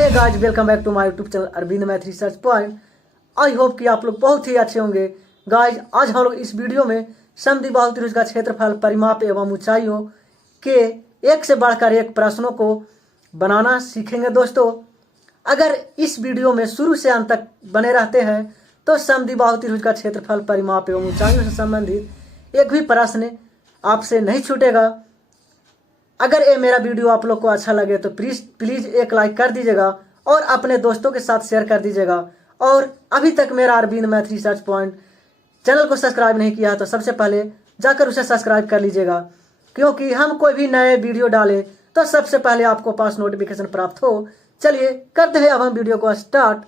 Hey guys, welcome back to my YouTube channel Arvind math research point. I hope कि आप लोग बहुत ही अच्छे होंगे। गाइस, आज हम लोग इस वीडियो में समद्विबाहु त्रिभुज का क्षेत्रफल, परिमाप एवं ऊंचाइयों के एक से बढ़कर एक प्रश्नों को बनाना सीखेंगे। दोस्तों, अगर इस वीडियो में शुरू से अंत तक बने रहते हैं तो समद्विबाहु त्रिभुज का क्षेत्रफल, परिमाप एवं ऊंचाइयों से संबंधित एक भी प्रश्न आपसे नहीं छूटेगा। अगर ये मेरा वीडियो आप लोग को अच्छा लगे तो प्लीज एक लाइक कर दीजिएगा और अपने दोस्तों के साथ शेयर कर दीजिएगा। और अभी तक मेरा Arvind math research point channel को सब्सक्राइब नहीं किया तो सबसे पहले जाकर उसे सब्सक्राइब कर लीजिएगा, क्योंकि हम कोई भी नए वीडियो डालें तो सबसे पहले आपको पास नोटिफिकेशन प्राप्त हो। चलिए करते हैं अब हम वीडियो को स्टार्ट।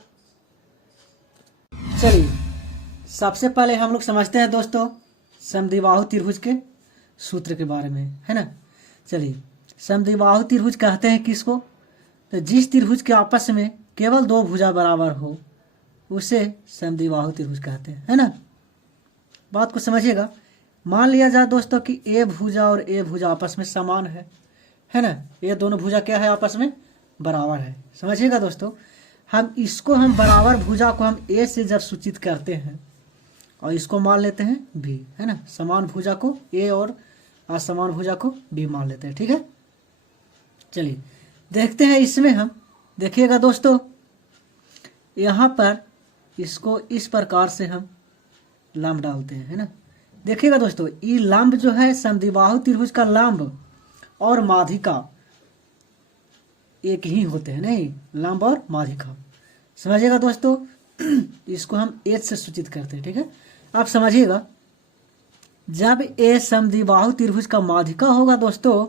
चलिए सबसे पहले हम लोग समझते हैं दोस्तों समद्विबाहु त्रिभुज के सूत्र के बारे में, है ना। चलिए, समद्विबाहु त्रिभुज कहते हैं किसको? तो जिस त्रिभुज के आपस में केवल दो भुजा बराबर हो उसे समद्विबाहु त्रिभुज कहते हैं, है ना। बात को समझिएगा। मान लिया जाए दोस्तों कि ए भुजा और ए भुजा आपस में समान है ना। ये दोनों भुजा क्या है? आपस में बराबर है। समझिएगा दोस्तों, हम बराबर भुजा को हम ए से जब सूचित करते हैं और इसको मान लेते हैं बी, है ना। समान भुजा को ए और असमान भुजा को बी मान लेते हैं, ठीक है। चलिए देखते हैं इसमें हम, देखिएगा दोस्तों, यहाँ पर इसको इस प्रकार से हम लंब डालते हैं, है ना। देखिएगा दोस्तों, ये लंब जो है समद्विबाहु त्रिभुज का लंब और माध्यिका एक ही होते हैं, नहीं, लंब और माध्यिका। समझिएगा दोस्तों, इसको हम एच से सूचित करते हैं, ठीक है। आप समझिएगा, जब ए समद्विबाहु त्रिभुज का माध्यिका होगा दोस्तों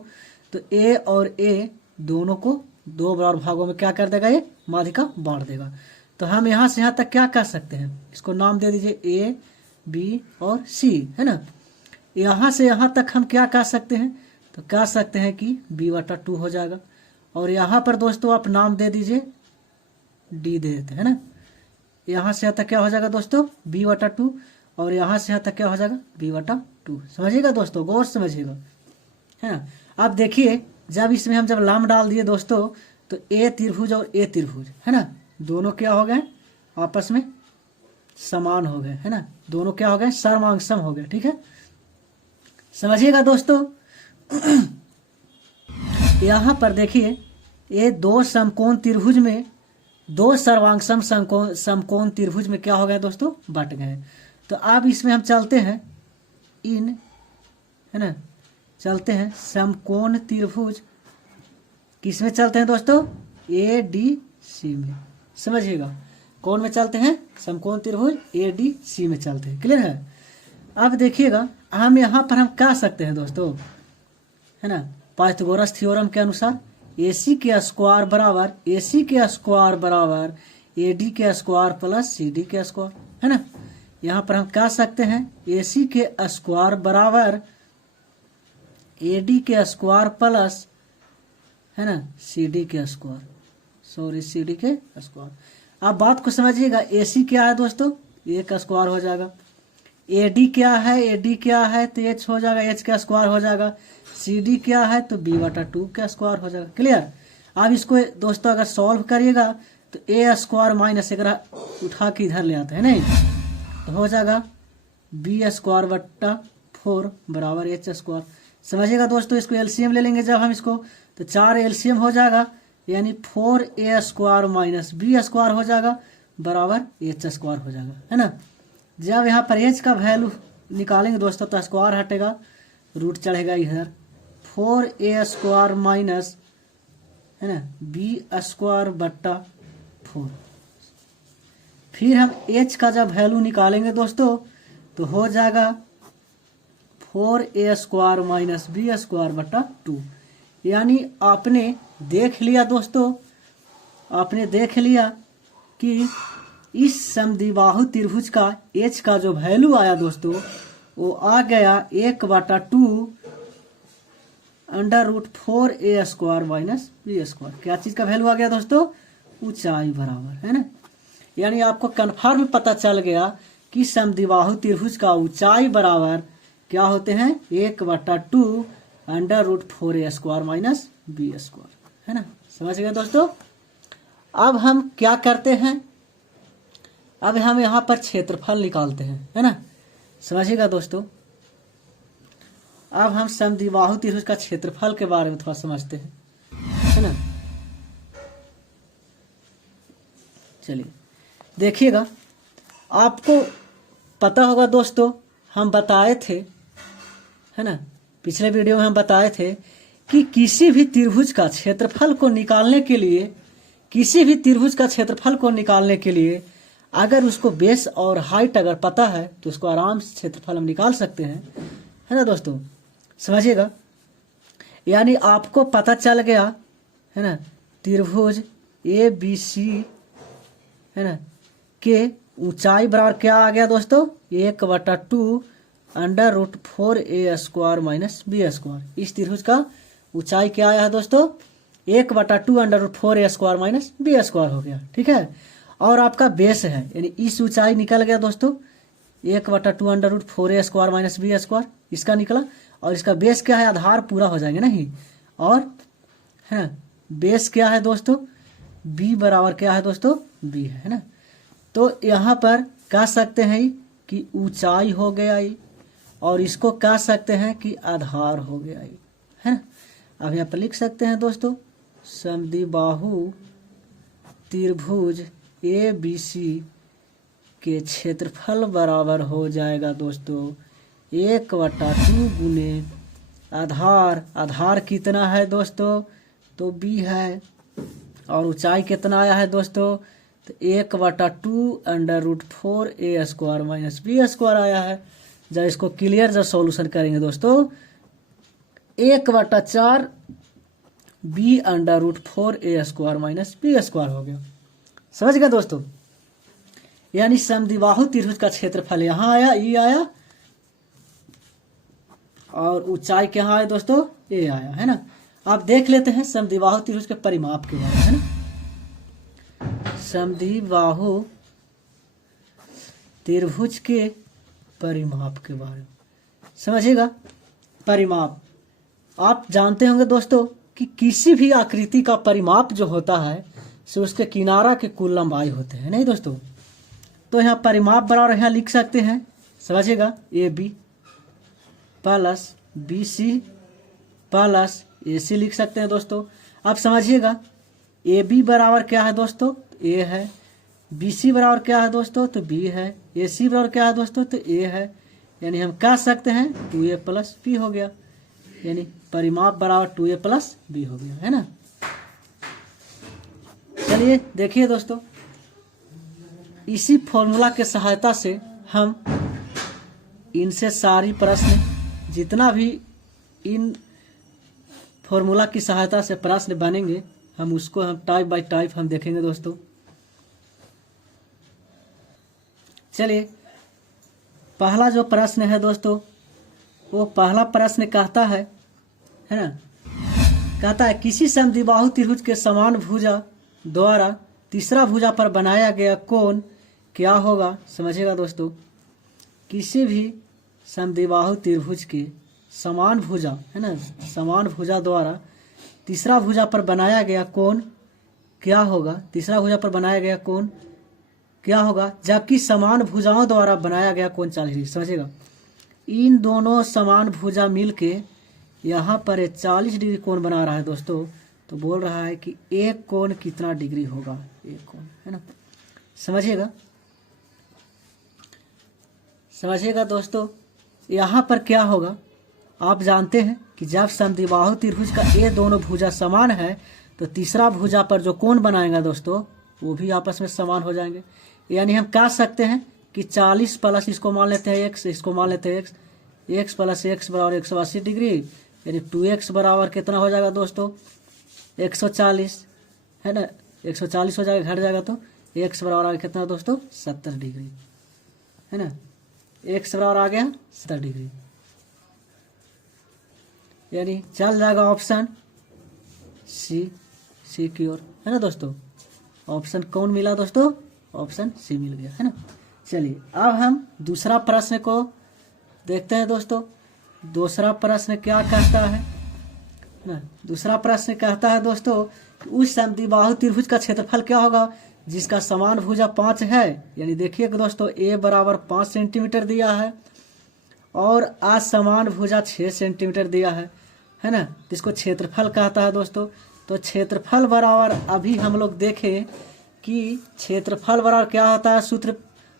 तो ए और ए दोनों को दो बराबर भागों में क्या कर देगा? ये माध्यिका बांट देगा। तो हम यहाँ से यहाँ तक क्या कर सकते हैं? इसको नाम दे दीजिए ए, बी और सी, है ना। यहाँ से यहाँ तक हम क्या कर सकते हैं? तो कह सकते हैं कि b/2 हो जाएगा। और यहाँ पर दोस्तों आप नाम दे दीजिए डी दे देते हैं ना। यहाँ से यहाँ तक क्या हो जाएगा दोस्तों? b/2 और यहाँ से यहाँ तक क्या हो जाएगा? b/2। समझिएगा दोस्तों, गौर समझिएगा, है ना। अब देखिए, जब इसमें हम लंब डाल दिए दोस्तों तो ए त्रिभुज और ए त्रिभुज, है ना, दोनों क्या हो गए? आपस में समान हो गए, है ना। दोनों क्या हो गए? सर्वांगसम हो गए, ठीक है। समझिएगा दोस्तों, यहाँ पर देखिए, ये दो समकोण त्रिभुज में, दो सर्वांगसम समकोण त्रिभुज में क्या हो गए दोस्तों? बट गए। तो अब इसमें हम चलते हैं है ना, चलते हैं समकोण त्रिभुज। किस में चलते हैं दोस्तों? ए डी सी में। समझिएगा, कौन में चलते हैं? समकोण त्रिभुज ए डी सी में चलते हैं। क्लियर है। अब देखिएगा, हम यहाँ पर हम कह सकते हैं दोस्तों, है ना, पाइथागोरस थ्योरम के अनुसार AC के स्क्वायर बराबर AD के स्क्वायर प्लस CD के स्क्वायर, है ना। यहाँ पर हम कह सकते हैं AC के स्क्वायर बराबर AD के स्क्वायर प्लस, है ना, CD के स्क्वायर, CD के स्क्वायर। आप बात को समझिएगा, AC क्या है दोस्तों? A का स्क्वायर हो जाएगा। AD क्या है? तो H हो जाएगा, H का स्क्वायर हो जाएगा। CD क्या है? तो b/2 का स्क्वायर हो जाएगा। क्लियर। अब इसको दोस्तों अगर सॉल्व करिएगा तो a स्क्वायर माइनस उठा के इधर ले आते हैं, नहीं, तो हो जाएगा b² बराबर h स्क्वायर। समझिएगा दोस्तों, इसको एलसीएम ले लेंगे जब हम इसको, तो 4 एलसीएम हो जाएगा, यानी 4a² माइनस b² हो जाएगा बराबर h स्क्वायर हो जाएगा, है ना। जब यहाँ पर h का वैल्यू निकालेंगे दोस्तों तो स्क्वायर हटेगा, रूट चढ़ेगा इधर, 4a² माइनस, है ना, b²/4। फिर हम h का जब वैल्यू निकालेंगे दोस्तों तो हो जाएगा 4a² माइनस b²/2। यानी आपने देख लिया दोस्तों, आपने देख लिया कि इस समद्विबाहु त्रिभुज का h का जो वैल्यू आया दोस्तों वो आ गया 1/2 √4a² माइनस b²। क्या चीज का वैल्यू आ गया दोस्तों? ऊंचाई बराबर, है ना। यानी आपको कन्फर्म पता चल गया कि समद्विबाहु त्रिभुज का ऊंचाई बराबर क्या होते हैं? 1/2 √4a² माइनस b², है ना। समझ गए दोस्तों। अब हम क्या करते हैं, अब हम यहाँ पर क्षेत्रफल निकालते हैं, है ना। समझिएगा दोस्तों, अब हम समद्विबाहु त्रिभुज का क्षेत्रफल के बारे में थोड़ा समझते हैं, है ना। चलिए देखिएगा, आपको पता होगा दोस्तों, हम बताए थे, है ना, पिछले वीडियो में हम बताए थे कि किसी भी त्रिभुज का क्षेत्रफल को निकालने के लिए, किसी भी त्रिभुज का क्षेत्रफल को निकालने के लिए अगर उसको बेस और हाइट अगर पता है तो उसको आराम से क्षेत्रफल हम निकाल सकते हैं, है ना दोस्तों। समझिएगा, यानी आपको पता चल गया, है ना, त्रिभुज ABC, है ना, के ऊंचाई बराबर क्या आ गया दोस्तों, 1/2 √4a² - b²। इस त्रिभुज का ऊंचाई क्या आया है दोस्तों, 1/2 √4a² - b² हो गया, ठीक है। और आपका बेस है, यानी इस ऊंचाई निकल गया दोस्तों 1/2 √4a² - b², इसका निकला। और इसका बेस क्या है, आधार पूरा हो जाएंगे नहीं। और है बेस क्या है दोस्तों, b बराबर क्या है दोस्तों, b है ना। तो यहाँ पर कह सकते हैं कि ऊंचाई हो गया ये, और इसको कह सकते हैं कि आधार हो गया ये, है ना। अब यहाँ पर लिख सकते हैं दोस्तों, समद्विबाहु त्रिभुज ABC के क्षेत्रफल बराबर हो जाएगा दोस्तों 1/2 गुने आधार, आधार कितना है दोस्तों, तो b है। और ऊंचाई कितना आया है दोस्तों, तो 1/2 √4a² - b² आया है। जब इसको क्लियर जब सॉल्यूशन करेंगे दोस्तों, 1/4 b √4a² - b² हो गया। समझ गए दोस्तों, यानी समद्विबाहु त्रिभुज का क्षेत्रफल यहाँ आया, e आया, और ऊंचाई क्या आया दोस्तों, a आया, है ना। आप देख लेते हैं समद्विबाहु त्रिभुज के परिमाप के बारे में, है ना। समद्विबाहु त्रिभुज के परिमाप के बारे में समझिएगा। परिमाप आप जानते होंगे दोस्तों कि किसी भी आकृति का परिमाप जो होता है सो उसके किनारा के कुल लंबाई होते हैं, नहीं दोस्तों। तो यहाँ परिमाप बराबर यहाँ लिख सकते हैं, समझिएगा, AB plus BC plus AC लिख सकते हैं दोस्तों। आप समझिएगा, AB बराबर क्या है दोस्तों, A है। BC बराबर क्या है दोस्तों, तो B है। AC बराबर क्या है दोस्तों, तो A है। यानी हम कह सकते हैं 2A + B हो गया, यानी परिमाप बराबर 2A + B हो गया, है ना। चलिए देखिए दोस्तों, इसी फॉर्मूला के सहायता से हम इनसे सारी प्रश्न, जितना भी इन फॉर्मूला की सहायता से प्रश्न बनेंगे, हम उसको हम टाइप बाय टाइप हम देखेंगे दोस्तों। चलिए पहला जो प्रश्न है दोस्तों, वो पहला प्रश्न कहता है ना, कहता है किसी समद्विबाहु त्रिभुज के समान भुजा द्वारा तीसरा भुजा पर बनाया गया कोण क्या होगा। समझिएगा दोस्तों, किसी भी समद्विबाहु त्रिभुज के समान भुजा, है ना, समान भुजा द्वारा तीसरा भुजा पर बनाया गया कोण क्या होगा। तीसरा भुजा पर बनाया गया कोण क्या होगा, जबकि समान भुजाओं द्वारा बनाया गया कोण 40 डिग्री। समझिएगा, इन दोनों समान भुजा मिलके यहाँ पर 40 डिग्री कोण बना रहा है दोस्तों। तो बोल रहा है कि एक कोण कितना डिग्री होगा, एक कोण, है ना। समझिएगा, समझिएगा दोस्तों, यहाँ पर क्या होगा, आप जानते हैं कि जब समद्विबाहु त्रिभुज का ये दोनों भुजा समान है तो तीसरा भुजा पर जो कोण बनाएगा दोस्तों वो भी आपस में समान हो जाएंगे। यानी हम कह सकते हैं कि 40 प्लस इसको मान लेते हैं x, इसको मान लेते हैं x, x प्लस x बराबर 180 डिग्री, यानी 2x बराबर कितना हो जाएगा दोस्तों 140, है ना। 140 हो जाएगा, घट जाएगा तो x बराबर आ गया कितना दोस्तों 70 डिग्री, है ना। x बराबर आ गया 70 डिग्री, यानी चल जाएगा ऑप्शन सी की ओर, है ना दोस्तों। ऑप्शन कौन मिला दोस्तों, ऑप्शन सी मिल गया, है ना। चलिए अब हम दूसरा प्रश्न को देखते हैं दोस्तों। दूसरा प्रश्न क्या कहता है, ना। दूसरा प्रश्न कहता है दोस्तों, उस समद्विबाहु त्रिभुज का क्षेत्रफल क्या होगा जिसका समान भुजा 5 है। यानी देखिए दोस्तों, ए बराबर 5 सेंटीमीटर दिया है और असमान भुजा 6 सेंटीमीटर दिया है ना। इसको क्षेत्रफल कहता है दोस्तों। तो क्षेत्रफल बराबर अभी हम लोग देखें कि क्षेत्रफल बराबर क्या होता है। सूत्र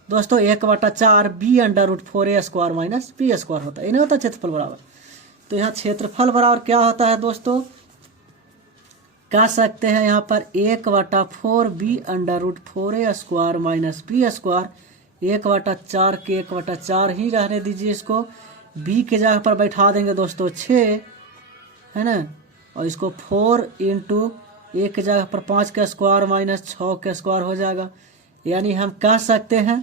दोस्तों 1/4 b√4a² माइनस b² होता है। ये नहीं होता क्षेत्रफल बराबर। तो यहाँ क्षेत्रफल बराबर क्या होता है दोस्तों, कह सकते हैं यहाँ पर 1/4 b√4a² माइनस b²। 1/4 के 1/4 ही रहने दीजिए इसको। b के जगह पर बैठा देंगे दोस्तों 6, है ना। और इसको 4 इंटू 1 के जगह पर 5 का स्क्वायर माइनस 6 का स्क्वायर हो जाएगा। यानी हम कह सकते हैं,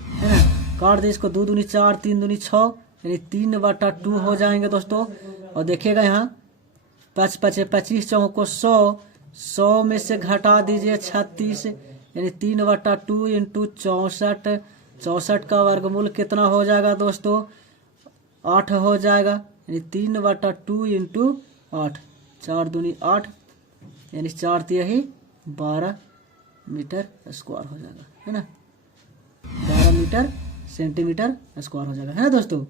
है ना, काट दे इसको, 2 दूनी 4, 3 दूनी 6, यानी 3/2 हो जाएंगे दोस्तों। और देखिएगा यहाँ 5 5 25 चौकों को 100 में से घटा दीजिए 36, यानी 3/2 इंटू 64। 64 का वर्गमूल कितना हो जाएगा दोस्तों, 8 हो जाएगा। यानी 3/2 इंटू 8, 4 दूनी 8, यानी 4 तिहाई 12 मीटर स्क्वायर हो जाएगा, है ना। 12 मीटर सेंटीमीटर स्क्वायर हो जाएगा, है ना दोस्तों।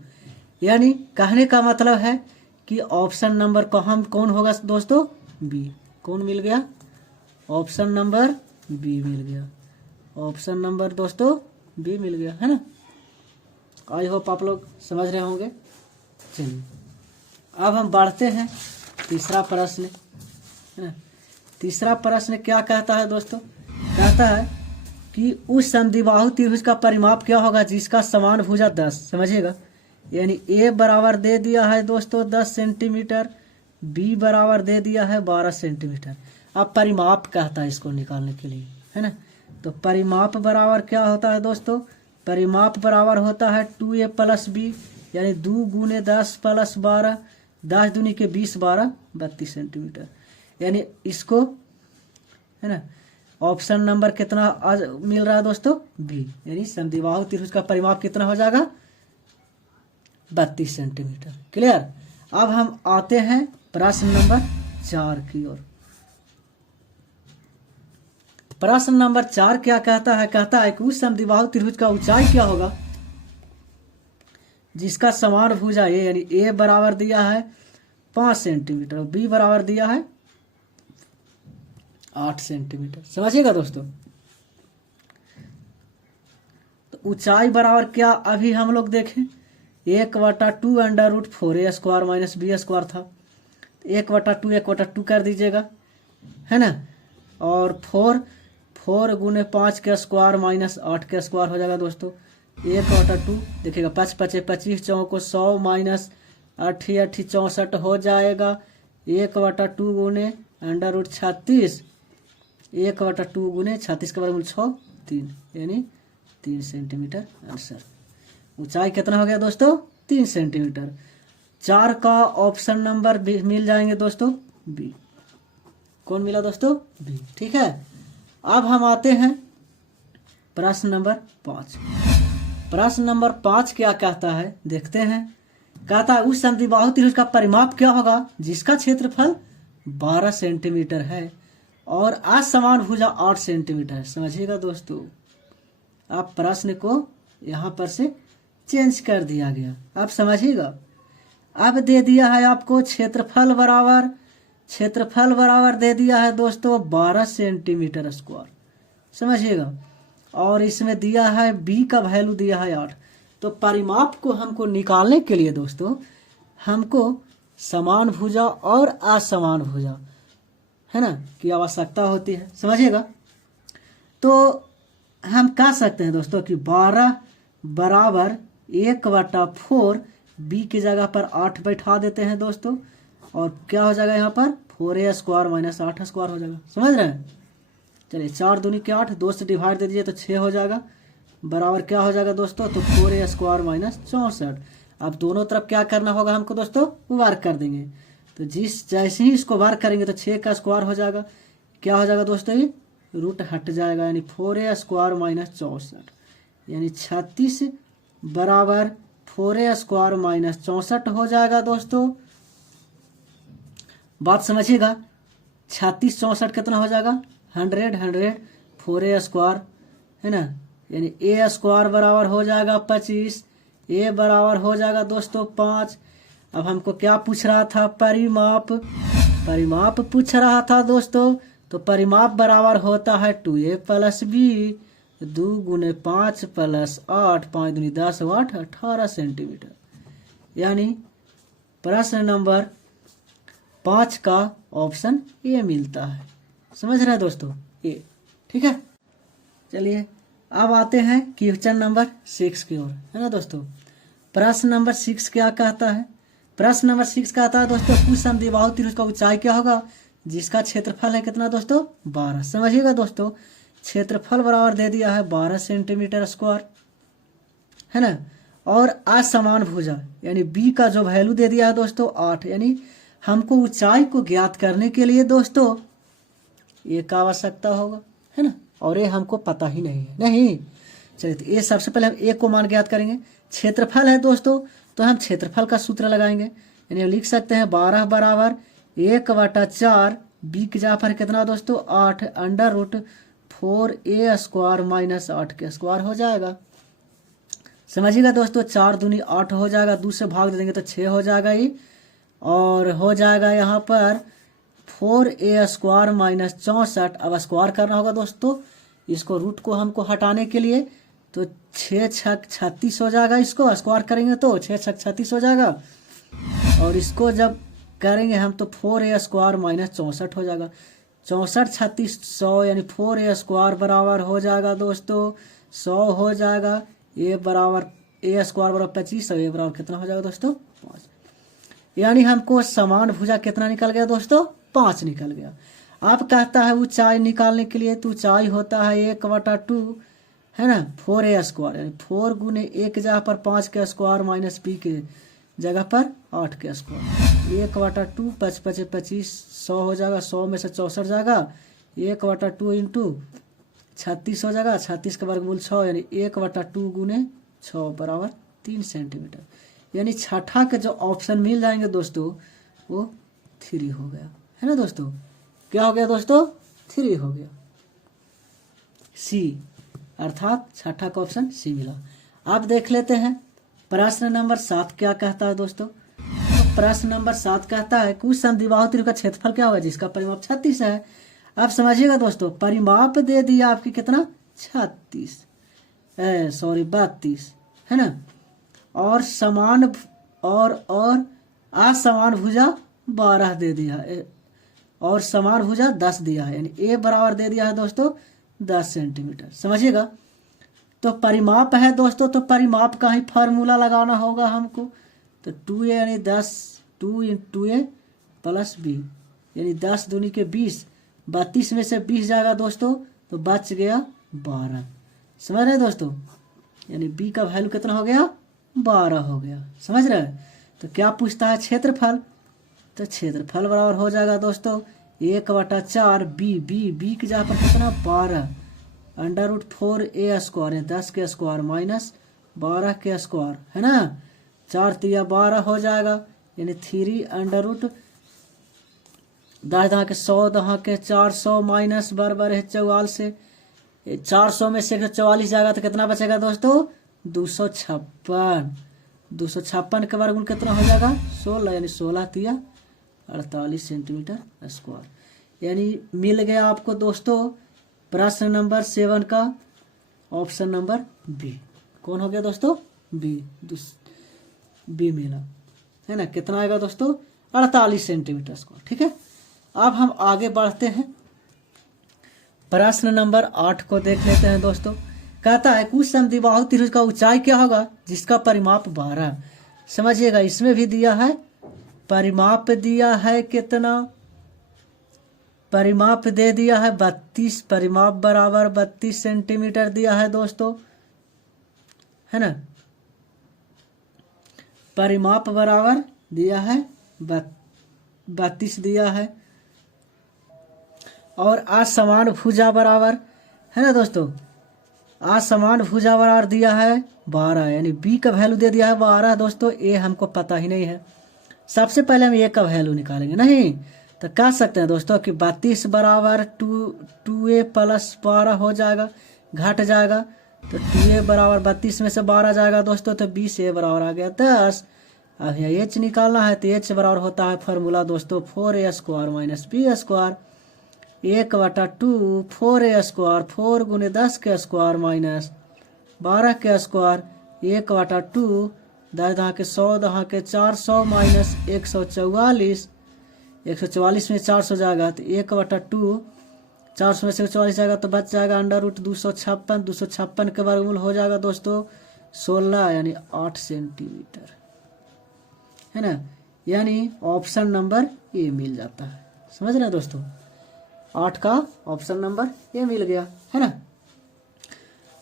यानी कहने का मतलब है कि ऑप्शन नंबर को हम कौन होगा दोस्तों, बी। कौन मिल गया, ऑप्शन नंबर बी मिल गया। ऑप्शन नंबर दोस्तों बी मिल गया, है ना। आई होप आप लोग समझ रहे होंगे। चलिए अब हम बढ़ते हैं तीसरा प्रश्न, है ना। तीसरा प्रश्न क्या कहता है दोस्तों, कहता है कि उस समद्विबाहु त्रिभुज का परिमाप क्या होगा जिसका समान भुजा 10। समझिएगा, यानी ए बराबर दे दिया है दोस्तों 10 सेंटीमीटर, बी बराबर दे दिया है 12 सेंटीमीटर। अब परिमाप कहता है इसको निकालने के लिए, है ना। तो परिमाप बराबर क्या होता है दोस्तों, परिमाप बराबर होता है 2a + b, यानी 2 × 10 + 12, 10 दूनी के 20, 12 32 सेंटीमीटर। यानी इसको, है ना, ऑप्शन नंबर कितना आज मिल रहा है दोस्तों, बी। यानी समद्विबाहु त्रिभुज का परिमाप कितना हो जाएगा, 32 सेंटीमीटर। क्लियर। अब हम आते हैं प्रश्न नंबर 4 की ओर। प्रश्न नंबर 4 क्या कहता है, कहता है कि उस समद्विबाहु त्रिभुज का ऊंचाई क्या होगा जिसका समान भुजा ए, यानी ए बराबर दिया है 5 सेंटीमीटर और बी बराबर दिया है 8 सेंटीमीटर। समझिएगा दोस्तों। तो ऊंचाई बराबर क्या अभी हम लोग देखें, 1/2 √4a² माइनस b² था। 1/2 1/2 कर दीजिएगा, है ना। और 4 × 5 का स्क्वायर माइनस 8 का स्क्वायर हो जाएगा दोस्तों। 1/2 देखिएगा, 5 5 25 चौकों को 100 माइनस 8 8 64 हो जाएगा। 1/2 × √36, 1/2 × 36 का वर्गमूल 6, 3, यानी 3 सेंटीमीटर आंसर। ऊंचाई कितना हो गया दोस्तों, 3 सेंटीमीटर। 4 का ऑप्शन नंबर मिल जाएंगे दोस्तों, बी। कौन मिला दोस्तों, बी। ठीक है। अब हम आते हैं प्रश्न नंबर 5। प्रश्न नंबर 5 क्या कहता है देखते हैं। कहता है उस समद्विबाहु त्रिभुज का परिमाप क्या होगा जिसका क्षेत्रफल 12 सेंटीमीटर है और असमान भुजा 8 सेंटीमीटर है। समझिएगा दोस्तों, आप प्रश्न को यहाँ पर से चेंज कर दिया गया। आप समझिएगा, अब दे दिया है आपको क्षेत्रफल बराबर दे दिया है दोस्तों 12 सेंटीमीटर स्क्वायर। समझिएगा, और इसमें दिया है बी का वैल्यू दिया है 8। तो परिमाप को हमको निकालने के लिए दोस्तों हमको समान भुजा और असमान भुजा, है ना, की आवश्यकता होती है। समझिएगा, तो हम कह सकते हैं दोस्तों कि 12 बराबर 1/4, बी की जगह पर 8 बैठा देते हैं दोस्तों, और क्या हो जाएगा यहाँ पर 4a² माइनस 8² हो जाएगा। समझ रहे हैं। चलिए 4 दूनी के 8, 2 से डिवाइड दे दीजिए तो 6 हो जाएगा। बराबर क्या हो जाएगा दोस्तों, तो 4a² माइनस 64। अब दोनों तरफ क्या करना होगा हमको दोस्तों, वार कर देंगे। तो जैसे ही इसको वार करेंगे तो 6 का स्क्वायर हो जाएगा। क्या हो जाएगा दोस्तों, ये रूट हट जाएगा, यानी 4a² माइनस 64, यानी 36 बराबर 4a² माइनस 64 हो जाएगा दोस्तों। बात समझिएगा। 36 64 कितना हो जाएगा 100 4a स्क्वायर है ना, यानी a स्क्वायर बराबर हो जाएगा 25, a बराबर हो जाएगा दोस्तों 5। अब हमको क्या पूछ रहा था, परिमाप पूछ रहा था दोस्तों। तो परिमाप बराबर होता है 2a प्लस b, 2 गुने 5 प्लस 8, 5 दूनी 10, 8 18 सेंटीमीटर। यानी प्रश्न नंबर 5 का ऑप्शन ए मिलता है। समझ रहे हैं दोस्तों, ए। ठीक है, चलिए अब आते हैं क्वेश्चन नंबर 6 की ओर, है ना दोस्तों। प्रश्न नंबर 6 क्या कहता है, प्रश्न नंबर 6 कहता है दोस्तों, कुछ समद्विबाहु त्रिभुज का ऊंचाई क्या होगा जिसका क्षेत्रफल है कितना दोस्तों 12। समझिएगा दोस्तों, क्षेत्रफल बराबर दे दिया है 12 सेंटीमीटर स्क्वायर, है ना। और असमान भुजा यानी बी का जो वैल्यू दे दिया है दोस्तों 8। यानी हमको ऊंचाई को ज्ञात करने के लिए दोस्तों ये का आवश्यकता होगा, है ना, और ये हमको पता ही नहीं है। नहीं, चलिए तो ये सबसे पहले हम ए को मान ज्ञात करेंगे। क्षेत्रफल है दोस्तों, तो हम क्षेत्रफल का सूत्र लगाएंगे, यानी हम लिख सकते हैं 12 बराबर 1/4 बी की जगह पर कितना दोस्तों 8 √4a स्क्वायर माइनस 8 के स्क्वायर हो जाएगा। समझिएगा दोस्तों, 4 दूनी 8 हो जाएगा, 2 से भाग दे देंगे तो 6 हो जाएगा ये, और हो जाएगा यहाँ पर 4a स्क्वायर माइनस 64। अब स्क्वायर करना होगा दोस्तों, इसको रूट को हमको हटाने के लिए, तो 6 छक 36 हो जाएगा। इसको स्क्वायर करेंगे तो 6 छक 36 हो जाएगा, और इसको जब करेंगे हम तो 4a स्क्वायर माइनस 64 हो जाएगा। 64 36 100, यानी 4a स्क्वायर बराबर हो जाएगा दोस्तों 100 हो जाएगा। a बराबर a स्क्वायर बराबर 25, और a बराबर कितना हो जाएगा दोस्तों 5। यानी हमको समान भुजा कितना निकल गया दोस्तों 5 निकल गया। अब कहता है ऊंचाई निकालने के लिए, तो ऊंचाई होता है 1/2 है ना 4a स्क्वायर, यानी 4 गुने 1 जगह पर 5 के स्क्वायर माइनस b के जगह पर 8 के स्क्वायर। 1/2 5 5 25 100 हो जाएगा, 100 में से 64 जाएगा, 1/2 इंटू 36 हो जाएगा, 36 का वर्गमूल 6, यानी 1/2 गुने 6 बराबर 3 सेंटीमीटर। यानी छठा के जो ऑप्शन मिल जाएंगे दोस्तों वो 3 हो गया, है ना दोस्तों। क्या हो गया दोस्तों 3 हो गया, सी, अर्थात छठा का ऑप्शन सी मिला। अब देख लेते हैं प्रश्न नंबर 7 क्या कहता है दोस्तों। तो प्रश्न नंबर 7 कहता है कुछ समद्विबाहु त्रिभुज का क्षेत्रफल क्या होगा जिसका परिमाप 36 है। अब समझिएगा दोस्तों, परिमाप दे दिया आपकी कितना 32 है ना, और समान और असमान भुजा 12 दे दिया है, और समान भुजा 10 दिया है, यानी ए बराबर दे दिया है दोस्तों 10 सेंटीमीटर। समझिएगा, तो परिमाप है दोस्तों, तो परिमाप का ही फार्मूला लगाना होगा हमको। तो 2a यानी 10, 2 इंटू a प्लस b, यानी 10 दूनी के 20, 32 में से 20 जाएगा दोस्तों, तो बच गया 12। समझ रहे दोस्तों, यानी b का वैल्यू कितना हो गया 12 हो गया। समझ रहे हैं, तो क्या पूछता है क्षेत्रफल, तो क्षेत्रफल बराबर हो जाएगा दोस्तों 1/4 बी की जगह पर कितना 12 √4a स्क्वायर, 10 के स्क्वायर माइनस 12 के स्क्वायर, है ना, 4 3 12 हो जाएगा, यानी 3 √ 10 दहाँ के 100 दहाँ के 400 माइनस बराबर है 44 से। 400 में से 44 जाएगा तो कितना बचेगा दोस्तों 256 के वर्गमूल कितना हो जाएगा 16, यानी 16 3 48 सेंटीमीटर स्क्वायर। यानी मिल गया आपको दोस्तों प्रश्न नंबर 7 का ऑप्शन नंबर बी। कौन हो गया दोस्तों बी मिला, है ना। कितना आएगा दोस्तों 48 सेंटीमीटर स्क्वायर। ठीक है, अब हम आगे बढ़ते हैं, प्रश्न नंबर 8 को देख लेते हैं दोस्तों। कहता है कुछ समद्विबाहु त्रिभुज का ऊंचाई क्या होगा जिसका परिमाप 12। समझिएगा, इसमें भी दिया है परिमाप, दिया है कितना, परिमाप दे दिया है 32, परिमाप बराबर 32 सेंटीमीटर दिया है दोस्तों, है ना। परिमाप बराबर दिया है 32 दिया है, और असमान भुजा बराबर, है ना दोस्तों, असमान भुजा बराबर दिया है 12, यानी बी का वैल्यू दे दिया है 12 दोस्तों। ए हमको पता ही नहीं है, सबसे पहले हम ए का वैल्यू निकालेंगे। नहीं, तो कह सकते हैं दोस्तों कि 32 बराबर 2a प्लस 12 हो जाएगा, घट जाएगा। तो 2a बराबर 32 में से 12 जाएगा दोस्तों, तो 20a बराबर आ गया 10। अब यहाँ h निकालना है, तो h बराबर होता है फार्मूला दोस्तों 4a square minus b square 1/2 4a square 4 गुने 10 के स्क्वायर माइनस 12 के स्क्वायर 1/2 10 दहा के 100 दहा के 400 माइनस 144 144 में 400 जाएगा, तो 1/2 400 में से 144 जाएगा तो बच जाएगा √ 256। 256 के वर्गमूल हो जाएगा दोस्तों 16 यानी 8 सेंटीमीटर, है ना। यानी ऑप्शन नंबर ए मिल जाता है। समझ रहे हैं दोस्तों, 8 का ऑप्शन नंबर ए मिल गया, है ना।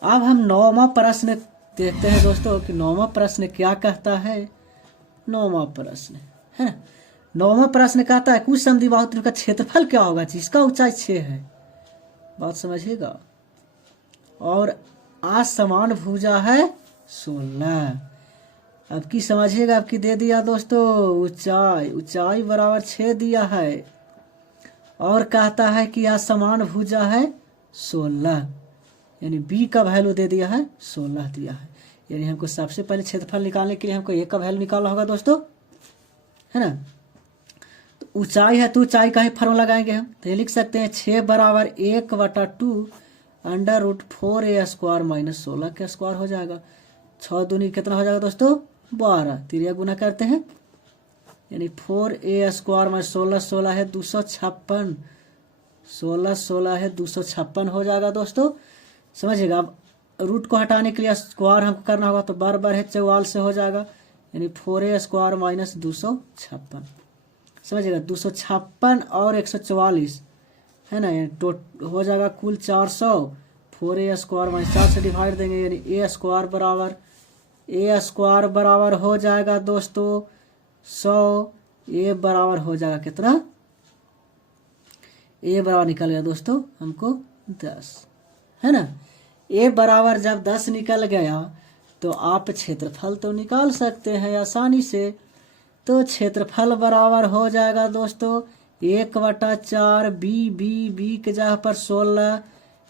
अब हम 9वां प्रश्न देखते हैं दोस्तों कि 9वां प्रश्न क्या कहता है। 9वां प्रश्न, है ना, 9वां प्रश्न कहता है कुछ समद्विबाहु त्रिभुज का क्षेत्रफल क्या होगा जिसका ऊंचाई 6 है। बात समझिएगा। और असमान भुजा है 16। अब की समझिएगा, अब की दे दिया दोस्तों ऊंचाई बराबर 6 दिया है, और कहता है कि असमान भुजा है 16, यानी b का वैल्यू दे दिया है 16 दिया है। यानी हमको सबसे पहले क्षेत्रफल निकालने के लिए हमको a का वैल्यू निकालना होगा दोस्तों, है ना। तो ऊंचाई है तो ऊंचाई का ही फॉर्मूला लगाएंगे हम, तो ये लिख सकते हैं 6 बराबर 1/2 √4a स्क्वायर माइनस 16 का स्क्वायर हो जाएगा। 6 दूनी कितना हो जाएगा दोस्तों 12, तिरिया गुना करते हैं, यानी 4a स्क्वायर माइनस 16 16 है 256, 16 16 है 256 हो जाएगा दोस्तों। समझिएगा। अब रूट को हटाने के लिए स्क्वायर हमको करना होगा, तो बार बार है 44 से हो जाएगा, यानी 4a स्क्वायर माइनस 256। समझिएगा 256 और 144, है ना, यानी हो जाएगा कुल 400। 4a स्क्वायर माइनस 4 से डिवाइड देंगे, यानी a स्क्वायर बराबर हो जाएगा दोस्तों 100। a बराबर हो जाएगा कितना, a बराबर निकल गया दोस्तों हमको 10, है ना। a बराबर जब 10 निकल गया तो आप क्षेत्रफल तो निकाल सकते हैं आसानी से। तो क्षेत्रफल बराबर हो जाएगा दोस्तों 1/4 b के जगह पर 16,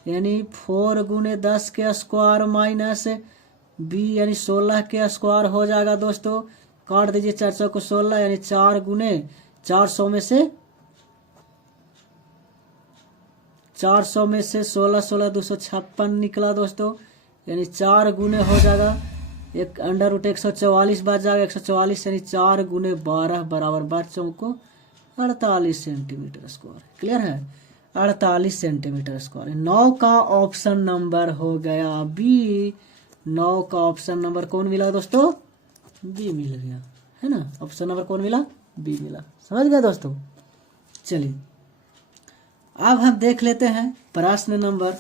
यानी 4 गुने 10 के स्क्वायर माइनस b यानी 16 के स्क्वायर हो जाएगा दोस्तों। काट दीजिए 400 को 16, यानी 4 गुने 400 में से 16 16 256 निकला दोस्तों, यानी 4 गुने हो जाएगा एक √ 144 बच जाएगा 144, यानी 4 गुने 12 बराबर बच्चों को 48 सेंटीमीटर स्क्वायर। क्लियर है, 48 सेंटीमीटर स्क्वायर। 9 का ऑप्शन नंबर हो गया बी। 9 का ऑप्शन नंबर कौन मिला दोस्तों, बी मिल गया, है ना। ऑप्शन नंबर कौन मिला, बी मिला। समझ गए दोस्तों। चलिए अब हम देख लेते हैं प्रश्न नंबर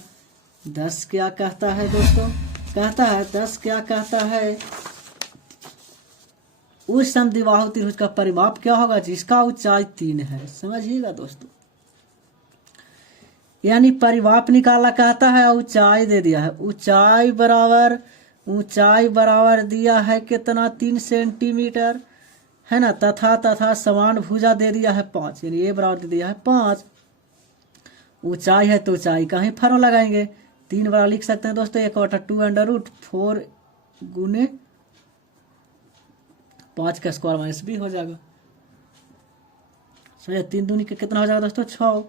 10 क्या कहता है दोस्तों। कहता है 10 क्या कहता है, उस समद्विबाहु त्रिभुज का परिमाप क्या होगा जिसका ऊंचाई 3 है। समझिएगा दोस्तों, यानी परिमाप निकाला कहता है, ऊंचाई दे दिया है। ऊंचाई बराबर दिया है कितना 3 सेंटीमीटर, है ना। तथा समान भुजा दे दिया है 5, यानी a बराबर दे दिया है 5। ऊंचाई है तो ऊंचाई का ही फॉर्मूला लगाएंगे। 3 बराबर लिख सकते हैं दोस्तों 1/2 √4 गुने 5 का स्क्वायर माइनस b हो जाएगा। समझे, 3 दूनी के कितना हो जाएगा दोस्तों 6,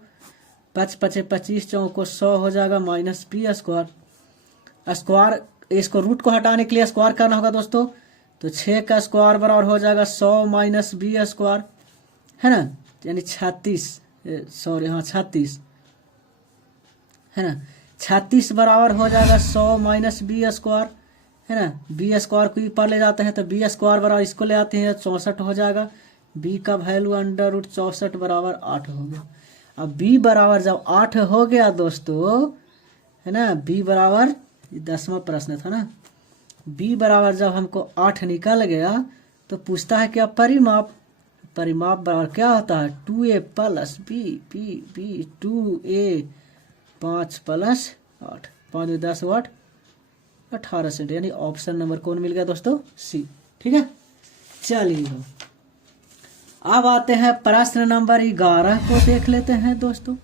5 5 25 चौको 100 हो जाएगा माइनस b स्क्वायर। इसको रूट को हटाने के लिए स्क्वायर करना होगा दोस्तों, तो 6 का स्क्वायर बराबर हो जाएगा 100 माइनस b स्क्वायर, है ना, यानी 36 है ना। 36 बराबर हो जाएगा 100 माइनस b स्क्वायर, है ना। b स्क्वायर को ऊपर ले जाते हैं तो b स्क्वायर बराबर इसको ले आते हैं 64 हो जाएगा। b का वैल्यू √ 64 बराबर 8 हो गया। अब b बराबर जब 8 हो गया दोस्तों, है ना, b बराबर 10वां प्रश्न था ना, b बराबर जब हमको 8 निकल गया तो पूछता है क्या परिमाप बराबर क्या होता है 2a plus b 2a 5 plus 8 5 10 8 18 centimetre, यानी ऑप्शन नंबर कौन मिल गया दोस्तों, सी। ठीक है, चलिए अब आते हैं प्रश्न नंबर 11 को देख लेते हैं दोस्तों।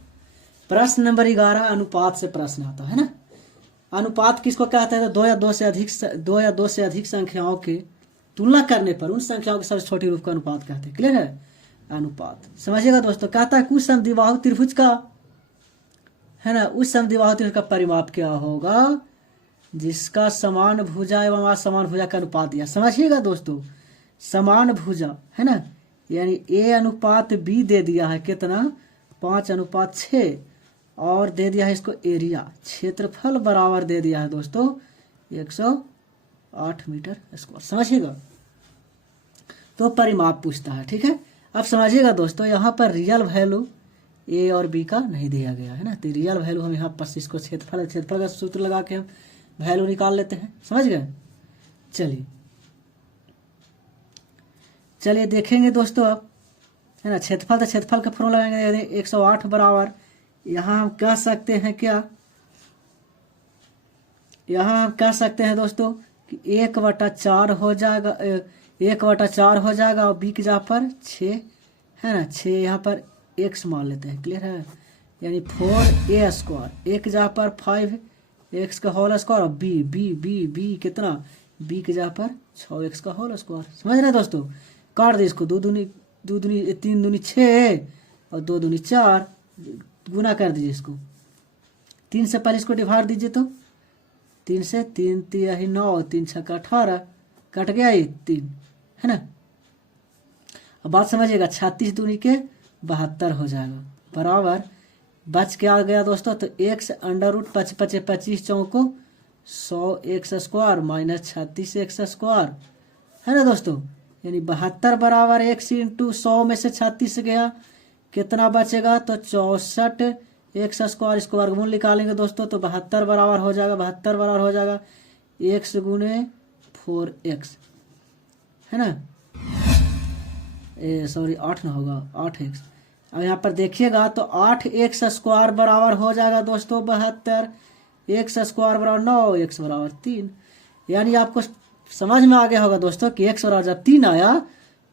प्रश्न नंबर 11 अनुपात से प्रश्न आता है ना। अनुपात किसको कहते हैं? तो दो या दो से अधिक संख्याओं के तुलना करने पर उन संख्याओं के सबसे छोटे रूप का अनुपात कहते हैं। क्लियर है? अनुपात समझिएगा दोस्तों। कहता है कुछ समद्विबाहु त्रिभुज का, है ना, उस समद्विबाहु त्रिभुज का परिमाप क्या होगा जिसका समान भुजा एवं असमान भुजा का अनुपात दिया। समझिएगा दोस्तों, समान भुजा है ना, यानी A अनुपात B दे दिया है कितना, 5:6, और दे दिया है इसको एरिया, क्षेत्रफल बराबर दे दिया है दोस्तों 108 मीटर स्क्वायर। समझिएगा, तो परिमाप पूछता है। ठीक है, अब समझिएगा दोस्तों, यहाँ पर रियल वैल्यू A और B का नहीं दिया गया है ना, तो रियल वैल्यू हम यहाँ पर इसको क्षेत्रफल का सूत्र लगा के हम वैल्यू निकाल लेते हैं। समझ गए? चलिए देखेंगे दोस्तों अब, है ना, क्षेत्रफल, तो क्षेत्रफल का फॉर्मूला लगाएंगे 108 बराबर, यहाँ हम कह सकते हैं क्या, यहाँ हम कह सकते हैं दोस्तों कि 1/4 हो जाएगा, 1/4 हो जाएगा, और B की जगह पर 6 है ना, 6 यहाँ पर x मान लेते हैं। क्लियर है? यानी 4a स्क्वायर, एक जगह पर 5x का होल स्क्वायर, और b कितना, b की जगह पर 6x का होल स्क्वायर। समझ रहे दोस्तों? काट दे इसको, 2 दूनी 3 दूनी 6 और 2 दूनी 4, गुना कर दीजिए इसको। 3 से पहले इसको डिवाइड दीजिए, तो 3 से 3 3 9, 3 6 18, कट गया ये 3, है ना। अब बात समझिएगा, 36 दूनी के 72 हो जाएगा, बराबर बच के आ गया दोस्तों, तो x √5 × 25 चौको 100x square minus 36x square, है ना दोस्तों, यानी 72 बराबर x इंटू 100 में से 36 गया, कितना बचेगा, तो 64x स्क्वायर। इसको वर्गमूल निकालेंगे दोस्तों, तो 72 बराबर हो जाएगा x गुने 4x, है ना, सॉरी 8 ना होगा, 8x। अब यहाँ पर देखिएगा तो 8x स्क्वायर बराबर हो जाएगा दोस्तों 72, x स्क्वायर बराबर 9, x बराबर 3। यानी आपको समझ में आ गया होगा दोस्तों कि x बराबर जब 3 आया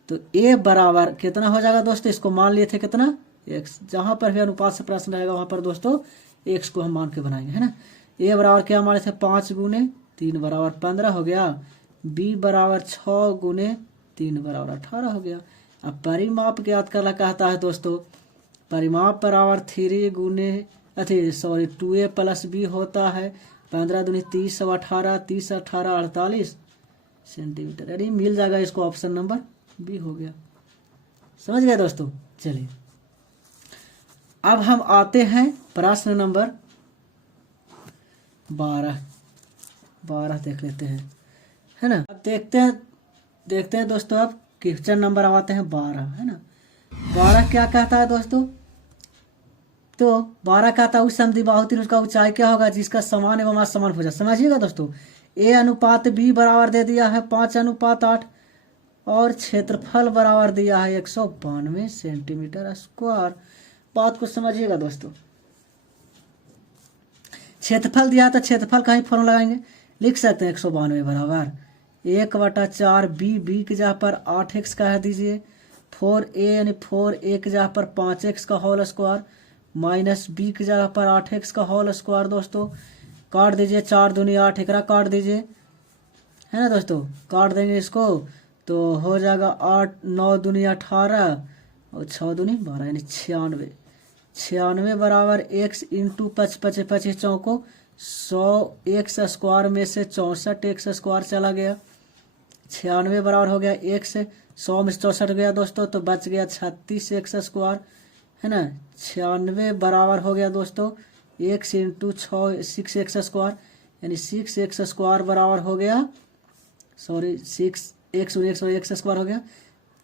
तो a बराबर कितना हो जाएगा दोस्तों, इसको मान लिए थे कितना, x। जहाँ पर भी अनुपात से प्रश्न रहेगा वहाँ पर दोस्तों x को हम मान के बनाएंगे, है ना। a बराबर क्या माने थे, 5 गुने 3 बराबर 15 हो गया, b बराबर 6 गुने 3 बराबर 18 हो गया। अब परिमाप ज्ञात करना कहता है दोस्तों, परिमाप बराबर 3 गुने 2a + b होता है, 15 दूनी 30 और 18, 30 18 48 सेंटीमीटर, यानी मिल जाएगा इसको ऑप्शन नंबर बी हो गया। समझ गए दोस्तों? चलिए अब हम आते हैं प्रश्न नंबर 12 देख लेते हैं, है ना। अब देखते हैं दोस्तों, अब क्वेश्चन नंबर आते हैं 12, है ना। 12 क्या कहता है दोस्तों, तो 12 कहता है उस समद्विबाहु त्रिभुज का ऊंचाई क्या होगा जिसका समान एवं असमान भुजा। समझिएगा दोस्तों, a अनुपात b बराबर दे दिया है 5:8, और क्षेत्रफल बराबर दिया है 192 सेंटीमीटर स्क्वायर। बात को समझिएगा दोस्तों, क्षेत्रफल दिया तो क्षेत्रफल का ही फॉर्मूला लगाएंगे, लिख सकते हैं 192 बराबर 1/4 b की जगह पर 8x कह दीजिए, 4a यानी 4a की जगह पर 5x का होल स्क्वायर माइनस b की जगह पर 8x का होल स्क्वायर। दोस्तों काट दीजिए, 4 दूनी 8, एकरा काट दीजिए, है ना दोस्तों, काट देंगे इसको तो हो जाएगा 8 9 दूनी 18 और 6 दूनी 12 यानी 96 बराबर x इंटू 25 25 चौको 100x स्क्वायर में से 64x स्क्वायर चला गया, 96 बराबर हो गया x, 100 में से 64 गया दोस्तों, तो बच गया 36x स्क्वायर, है ना। 96 बराबर हो गया दोस्तों x इंटू 6x स्क्वायर, यानी 6x स्क्वायर बराबर हो गया, सॉरी 6x स्क्वायर हो गया,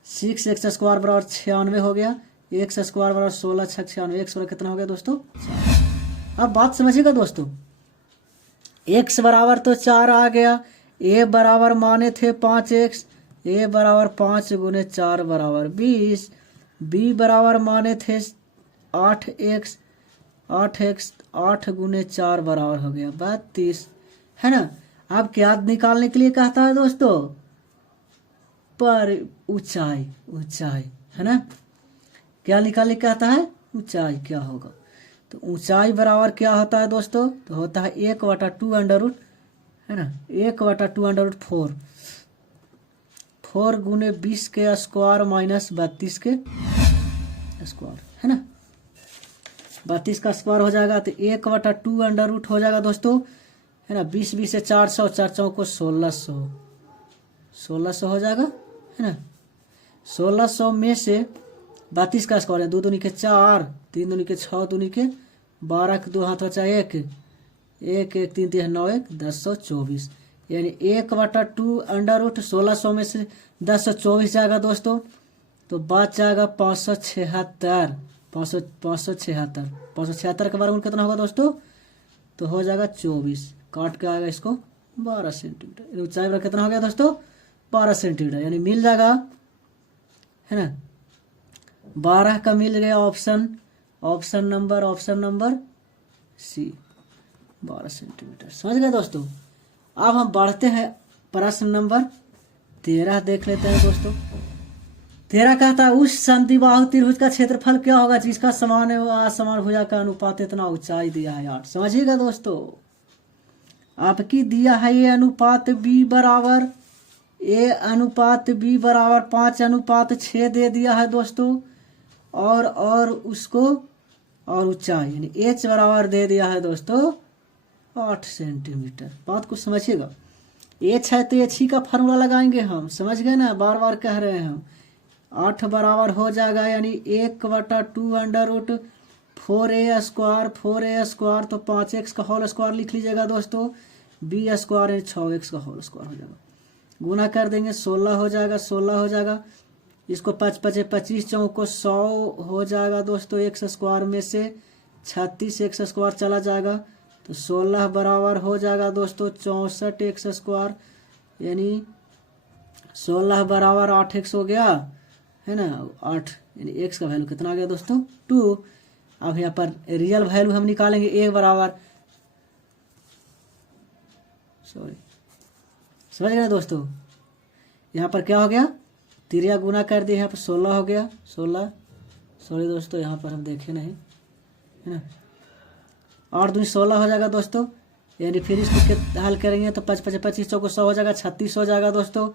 6x स्क्वायर बराबर 96 हो गया, x स्क्वायर बराबर 16 6 96, x बराबर कितना हो गया दोस्तों 4। अब बात समझिएगा दोस्तों, x बराबर तो 4 आ गया, a बराबर माने थे 5x, a बराबर 5 गुने 4 बराबर 20, b बराबर माने थे 8x 8 गुने 4 बराबर हो गया 32, है ना। अब क्या निकालने के लिए कहता है दोस्तों, पर ऊंचाई है ना। क्या निकालने कहता है, ऊंचाई क्या होगा। तो ऊंचाई बराबर क्या होता है दोस्तों, तो होता है 1/2 अंडर रूट, है ना, 1/2 अंडर रूट 4 गुने 20 के स्क्वायर माइनस 32 के स्क्वायर, है ना। 32 का स्क्वायर हो जाएगा तो 1/2 अंडर रूट हो जाएगा दोस्तों, है ना। 20 से 400, 4 को 1600 हो जाएगा, है ना। 1600 में से 32 का स्क्वायर है, 2 दूनी के 4, 3 दूनी के 6, दूनी के 12 के 2 हाथ बचा 1, 1 1 3 3 9 1 1024, यानी 1/2 अंडर रूट 1600 में से 1024 जाएगा दोस्तों, तो बच जाएगा 576। 576 का वर्गमूल कितना होगा दोस्तों, तो हो जाएगा 24, काट के आएगा इसको 12 सेंटीमीटर। ऊंचाई पर कितना हो गया दोस्तों, 12 सेंटीमीटर, यानी मिल जाएगा, है ना। 12 का मिल गया ऑप्शन नंबर सी, 12 सेंटीमीटर। समझ गए दोस्तों। अब हम बढ़ते हैं प्रश्न नंबर 13 देख लेते हैं दोस्तों। 13 कहता है उस समद्विबाहु त्रिभुज का क्षेत्रफल क्या होगा जिसका समान एवं असमान भुजा का अनुपात इतना ऊंचाई दिया है 8। समझिएगा दोस्तों, आपकी दिया है ये अनुपात b बराबर 5:6 दे दिया है दोस्तों, और उसको और ऊंचाई यानी h बराबर दे दिया है दोस्तों 8 सेंटीमीटर। बात को समझिएगा, h है तो h ही का फार्मूला लगाएंगे हम, समझ गए ना, बार बार कह रहे हैं हम। 8 बराबर हो जाएगा यानी 1/2 अंडर रूट 4a स्क्वायर, तो 5x का होल स्क्वायर लिख लीजिएगा दोस्तों, b स्क्वायर यानी 6x का होल स्क्वायर हो जाएगा। गुना कर देंगे 16 हो जाएगा। इसको 5 5 25, 4 को 100 हो जाएगा दोस्तों। x स्क्वायर में से 36 x स्क्वायर चला जाएगा, तो 16 बराबर हो जाएगा दोस्तों 64 x स्क्वायर, यानी 16 बराबर 8x हो गया, है ना। 8 यानी x का वैल्यू कितना आ गया दोस्तों 2। अब यहाँ पर रियल वैल्यू हम निकालेंगे, a बराबर समझ गए दोस्तों। यहाँ पर क्या हो गया, तिरिया गुना कर दिए, यहाँ पर 16 हो गया, 16 दोस्तों, यहाँ पर हम देखे नहीं, है ना। 8 दूनी 16 हो जाएगा दोस्तों, यानी फिर इसको हल करेंगे तो 5 5 25, 4 को 100 हो जाएगा, 36 हो जाएगा दोस्तों।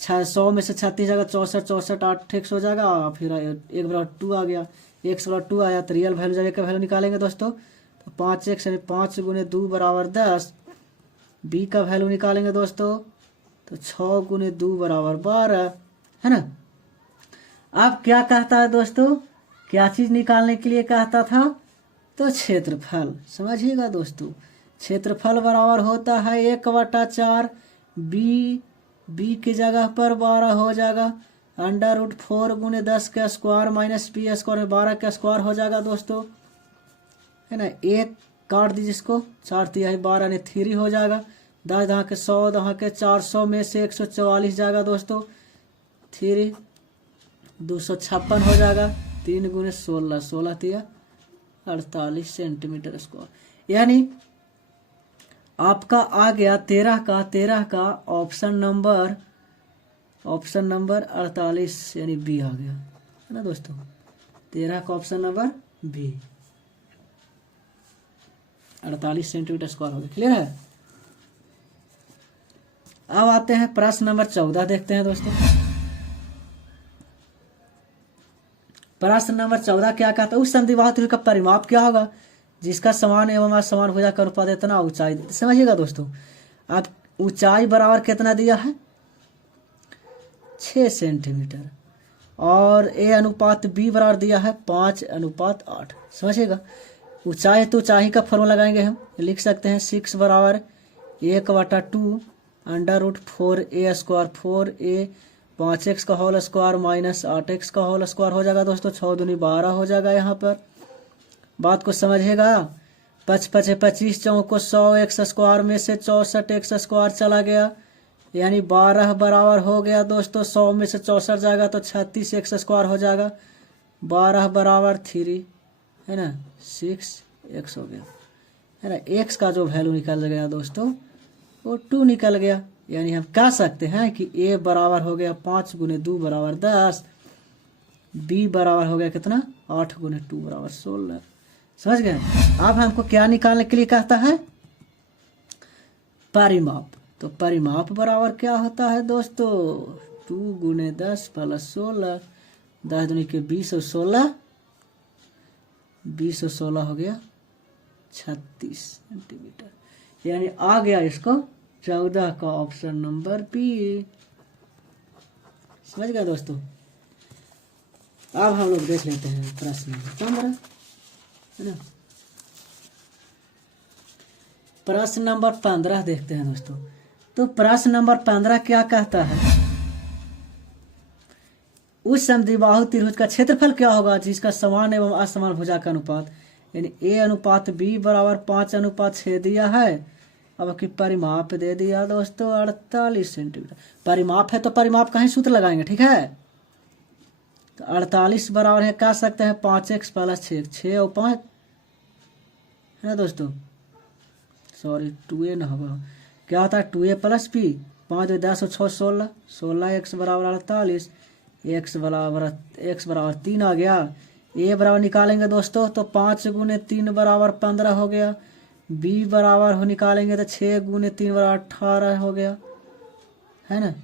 100 में से 36 जाएगा 64 8x हो जाएगा, और फिर 1/2 आ गया, x बराबर 2 आया, तो रियल वैल्यू जगह का वैल्यू निकालेंगे दोस्तों, तो 5x यानी 5 गुने 2 बराबर 10। b का वैल्यू निकालेंगे दोस्तों, तो 6 गुने 2 बराबर 12, है ना। अब क्या कहता है दोस्तों, क्या चीज निकालने के लिए कहता था, तो क्षेत्रफल। समझिएगा दोस्तों, क्षेत्रफल बराबर होता है 1/4 b की जगह पर 12 हो जाएगा, अंडर रूट 4 गुने 10 का स्क्वायर माइनस b स्क्वायर में 12 का स्क्वायर हो जाएगा दोस्तों, है ना। 1 काट दीजिए इसको, 4 तिहाई 12 ने 3 हो जाएगा, 10 दहाँ के 100, दहाँ के 400 में से 144 जाएगा दोस्तों, 3 256 हो जाएगा, 3 गुने 16 तिया 48 सेंटीमीटर स्क्वायर, यानी आपका आ गया 13 का ऑप्शन नंबर 48 यानी बी आ गया, है ना दोस्तों। 13 का option number B 48 centimetre square हो गया। क्लियर है। अब आते हैं प्रश्न नंबर 14 देखते हैं दोस्तों। प्रश्न नंबर 14 क्या कहता है, उस समद्विबाहु त्रिभुज का परिमाप क्या होगा जिसका समान एवं असमान भुजा का अनुपात इतना ऊंचाई। समझिएगा दोस्तों, आप ऊंचाई बराबर कितना दिया है 6 सेंटीमीटर, और ए अनुपात बी बराबर दिया है 5:8। समझिएगा, ऊंचाई तो ऊंचाई का फॉर्मूला लगाएंगे हम, लिख सकते हैं 6 बराबर 1/2 under root 4a square 4a 5x का होल स्क्वायर माइनस 8x का होल स्क्वायर हो जाएगा दोस्तों, 6 दूनी 12 हो जाएगा। यहाँ पर बात को समझिएगा, 5 5 25, 4 को 100 x स्क्वायर में से 64 x स्क्वायर चला गया, यानी 12 बराबर हो गया दोस्तों, 100 में से 64 जाएगा तो 36 x स्क्वायर हो जाएगा, 12 बराबर 3, है ना, 6x हो गया, है ना। x का जो वैल्यू निकल गया दोस्तों वो 2 निकल गया, यानी हम कह सकते हैं कि a बराबर हो गया 5 गुने 2 बराबर 10, b बराबर हो गया कितना 8 गुने 2 बराबर 16। समझ गए। अब हमको क्या निकालने के लिए कहता है परिमाप। तो परिमाप बराबर क्या होता है दोस्तों 2 गुने 10 प्लस 16, 10 दूनी के 20 और 16, 20 और 16 हो गया 36 सेंटीमीटर। यानी आ गया इसको 14 का ऑप्शन नंबर बी। समझ गया दोस्तों। अब हम लोग देख लेते हैं प्रश्न नंबर 15, है ना। प्रश्न नंबर 15 देखते हैं दोस्तों। तो प्रश्न नंबर 15 क्या कहता है उस समद्विबाहु त्रिभुज का क्षेत्रफल क्या होगा जिसका समान एवं असमान भुजा का अनुपात यानी a अनुपात b बराबर 5 अनुपात 6 दिया है। अब की परिमाप दे दिया दोस्तों 48 सेंटीमीटर। परिमाप है तो परिमाप का ही सूत्र लगाएंगे, ठीक है। तो 48 बराबर है कह सकते हैं 5x प्लस 6 और 5, है ना दोस्तों। सॉरी 2a ना होगा, क्या होता है 2a प्लस b, 5 10 और 6 16, 16x बराबर 48, x बराबर 3 आ गया। a बराबर निकालेंगे दोस्तों तो 5 गुने 3 बराबर 15 हो गया। b बराबर हो निकालेंगे तो 6 गुने 3 बराबर 18 हो गया, है ना।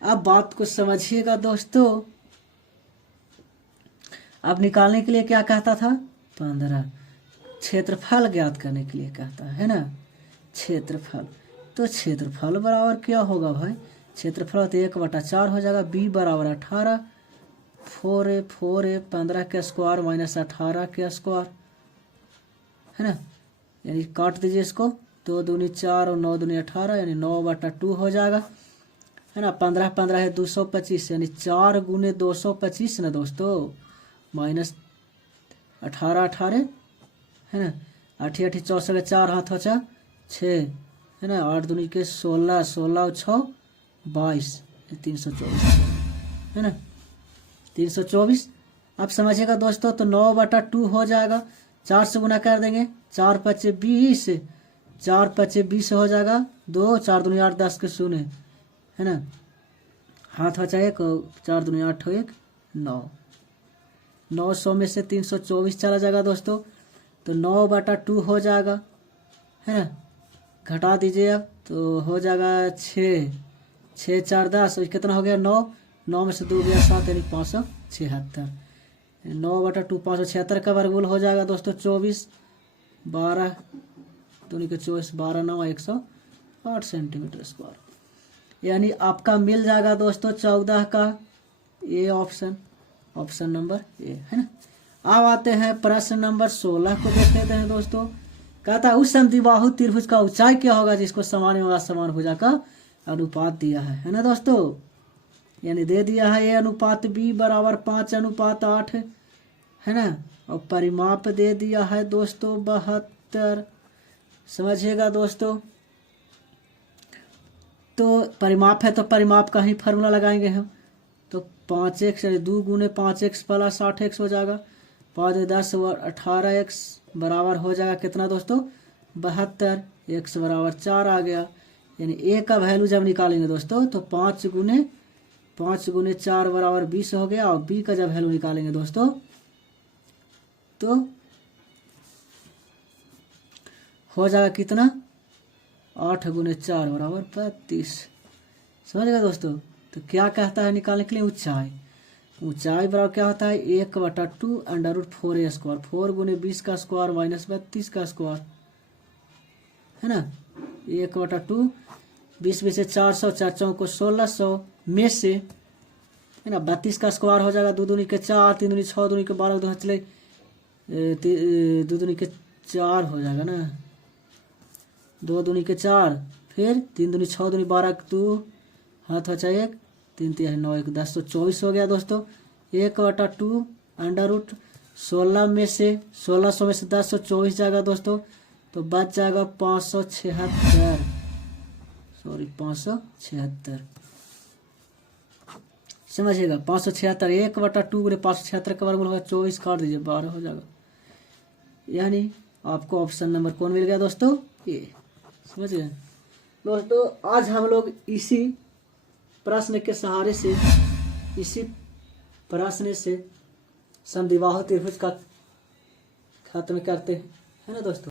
अब बात को समझिएगा दोस्तों। अब निकालने के लिए क्या कहता था 15, क्षेत्रफल ज्ञात करने के लिए कहता है ना क्षेत्रफल। तो क्षेत्रफल बराबर क्या होगा भाई, क्षेत्रफल तो 1/4 हो जाएगा। b बराबर 18, 4a 15 के स्क्वायर माइनस 18 के स्क्वायर, है ना। यानी काट दीजिए इसको, 2 दूनी 4 और 9 दूनी 18 यानी 9/2 हो जाएगा, है ना। 15 15 है 225 यानी 4 गुने 225 ना दोस्तों, माइनस 18 18, है ना। 8 8 64 4 हाथ हो 6, है ना। 8 दूनी के 16, 16 और 6 22, 324, है ना 324। अब समझिएगा दोस्तों तो 9/2 हो जाएगा, 4 से गुना कर देंगे, 4 5 20, 4 5 20 हो जाएगा 2, 4 दूनी 8 10 के 0, है ना। हाथ हो 1, 4 दूनी 8 हो 1 9, 900 में से 324 चला जाएगा दोस्तों, तो 9/2 हो जाएगा, है ना। घटा दीजिए अब तो हो जाएगा 6 6 4 10 और कितना हो गया 9, 9 में से 2 गया 7 यानी 576। 9/2 576 का वर्गमूल हो जाएगा दोस्तों 24, 12 दूनी के 24, 12 9 108 सेंटीमीटर स्क्वायर। यानी आपका मिल जाएगा दोस्तों 14 का A option, option number A, है ना। अब आते हैं प्रश्न नंबर 16 को देख लेते हैं दोस्तों। कहता है उस समद्विबाहु त्रिभुज का ऊंचाई क्या होगा जिसको समान एवं असमान भुजा का अनुपात दिया है ना दोस्तों। यानी दे दिया है a अनुपात b बराबर 5 अनुपात 8, है ना। और परिमाप दे दिया है दोस्तों 72। समझिएगा दोस्तों। तो परिमाप है तो परिमाप का ही फार्मूला लगाएंगे हम। तो 5x 2 गुने 5x प्लस 8x हो जाएगा, 5 10 और 18x बराबर हो जाएगा कितना दोस्तों 72, x बराबर 4 आ गया। यानी a का वैल्यू जब निकालेंगे दोस्तों तो 5 गुने 4 बराबर 20 हो गया। और b का जब वैल्यू निकालेंगे दोस्तों तो हो जाएगा कितना 8 गुने 4 बराबर 35। समझेगा दोस्तों। तो क्या कहता है निकालने के लिए ऊंचाई, ऊंचाई बराबर क्या होता है 1/2 √4a स्क्वायर, 4 गुने 20 का स्क्वायर माइनस 32 का स्क्वायर, है ना। 1/2 20 में से 400, 4 को 1600 में से, है ना 32 का स्क्वायर हो जाएगा, 2 दूनी के 4, 3 दूनी 6, दूनी के 12, 2 चले 2 दूनी के 4 हो जाएगा ना, 2 दूनी के 4, फिर 3 दूनी 6 दूनी 12, 2 हाथ हो 1, 3 3 9 1 10, तो 24 हो गया दोस्तों। 1/2 √16 में से 1600 में से 10 तो 24 जाएगा दोस्तों, तो बच जाएगा 576, सॉरी 576। समझिएगा 576, 1/2 गुने 576 का वर्गमूल होगा 24, काट दीजिए 12 हो जाएगा। यानी आपको ऑप्शन नंबर कौन मिल गया दोस्तों ए। समझ गए दोस्तों। आज हम लोग इसी प्रश्न के सहारे से, इसी प्रश्न से समद्विबाहु त्रिभुज का खत्म करते हैं, है ना दोस्तों।